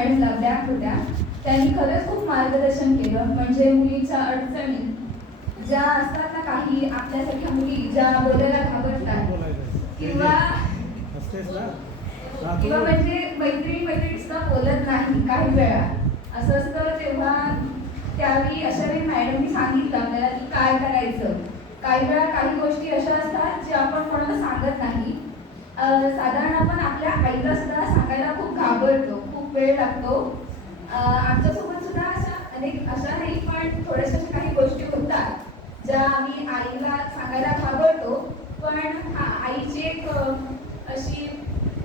Madam लाभल्या होत्या. त्यांनी खरंच खूप मार्गदर्शन केलं. म्हणजे मुलीच्या अडचणी ज्या असतात ना काही आपल्यासारख्या मुली ज्या बोलायला घाबरतात. किंवा किंवा म्हणजे मैत्रिणी मैत्रिणी सुद्धा बोलत नाही काही वेळा. असं असतं तेव्हा त्यावेळी अशा वेळी मॅडमनी सांगितलं आपल्याला की काय करायचं. काही वेळा काही गोष्टी अशा असतात जे आपण कोणाला सांगत नाही. साधारण आपण आपल्या आईला सुद्धा सांगायला खूप घाबरतो. खूप वेळ लागतो. आमच्यासोबत सुद्धा अशा अनेक अशा नाही पण थोड्याशा काही गोष्टी होतात ज्या आम्ही आईला सांगायला घाबरतो. पण हा आईची एक अशी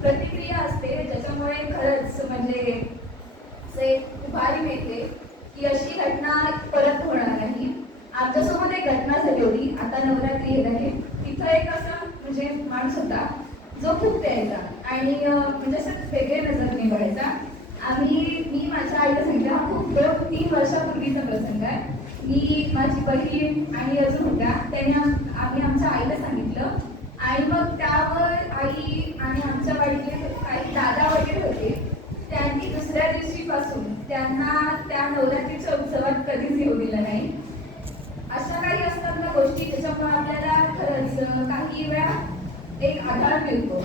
प्रतिक्रिया असते ज्याच्यामुळे खरंच म्हणजे असे उभारी मिळते की अशी घटना परत होणार नाही. आमच्यासोबत एक घटना झाली होती आता नवरात्री येत आहे. तिथं एक असा म्हणजे माणूस होता जो खूप त्यायचा आणि म्हणजे असं वेगळे नजर बघायचा. आम्ही मी माझ्या आईला सांगितलं हा खूप तीन वर्षापूर्वीचा प्रसंग आहे. मी माझी बहीण आणि अजून होत्या त्याने आम्ही आमच्या आईला सांगितलं. आणि मग त्यावर आई आणि आमच्या वडील काही दादा वगैरे होते. त्यांनी दुसऱ्या दिवशीपासून त्यांना त्या नवरात्रीच्या उत्सवात कधीच येऊ दिलं नाही. अशा काही असतात ना गोष्टी त्याच्यामुळे आपल्याला खरंच काही वेळा एक आधार मिळतो.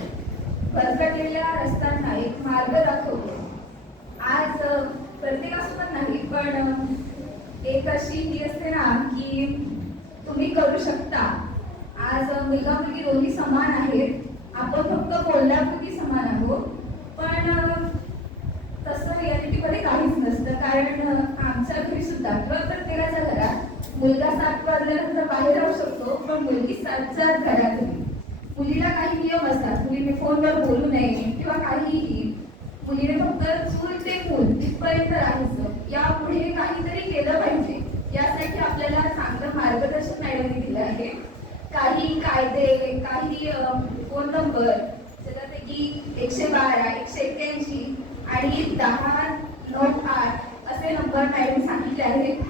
भरकटलेल्या रस्त्यांना एक मार्ग दाखवतो. आज अं, प्रत्येकासोबत नाही पण एक अशी ही असते ना की तुम्ही करू शकता. आज मुलगा मुलगी दोन्ही समान आहेत. आपण फक्त बोलण्यापुरती समान आहोत. पण तसं रियालिटीमध्ये काहीच नसतं. कारण आमच्या घरी सुद्धा किंवा प्रत्येकाच्या घरात मुलगा सात वाजल्यानंतर बाहेर राहू शकतो पण मुलगी सातच्या घरात मुलीला काही नियम असतात. मुलीने फोनवर बोलू नये किंवा काहीही. मुलीने फक्त चूल मार्गदर्शन मॅडमने दिलं आहे. काही कायदे काही फोन नंबर त्याच्यापैकी एकशे बारा एकशे एक्क्याऐंशी आणि दहा नऊ आठ असे नंबर मॅडम सांगितले आहेत.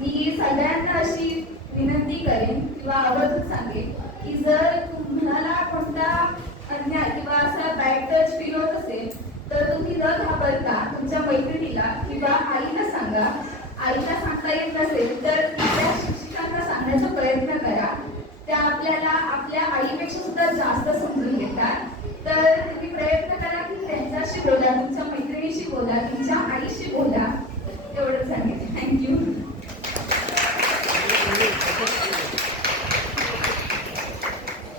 मी सगळ्यांना अशी विनंती करेन किंवा आवर्जून सांगेन की जर तुम्हाला कोणता अन्याय किंवा असा बॅड टच फील होत असेल तर तुम्ही न घाबरता तुमच्या मैत्रिणीला किंवा आईला सांगा. आईला सांगता येत नसेल तर त्या शिक्षकांना सांगण्याचा प्रयत्न करा त्या आपल्याला आपल्या आईपेक्षा सुद्धा जास्त समजून घेतात. तर तुम्ही प्रयत्न करा की त्यांच्याशी बोला तुमच्या मैत्रिणीशी बोला तुमच्या आईशी बोला. एवढंच सांगेल थँक्यू